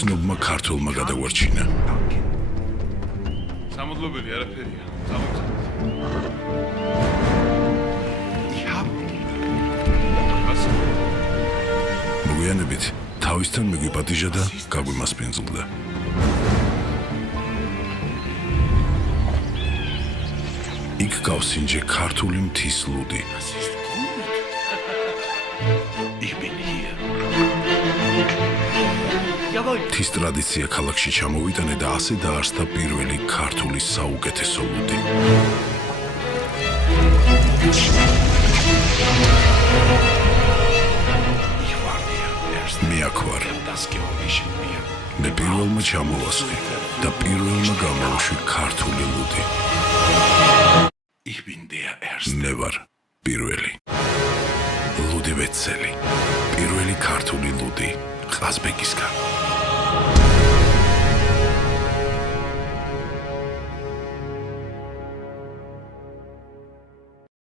ცნობმა ქართველმა გადაგვარჩინა. სამოდლობელი არაფერია. მოგვიანებით თავისთან მიგვიპატიჟა და გაგვიმასპინძლდა. იქ გავსინჯე ქართული მთის ლუდი. მთის ტრადიცია ქალაქში ჩამოვიტანე და ასე დაარსდა პირველი ქართული საუკეთესო ლუდი. მე აქ ვარ. მე პირველმა ჩამოვასხი და პირველმა გამოვუშვი ქართული ლუდი. მე ვარ პირველი. ლუდი ვეცელი. პირველი ქართული ლუდი ყაზბეგისგან.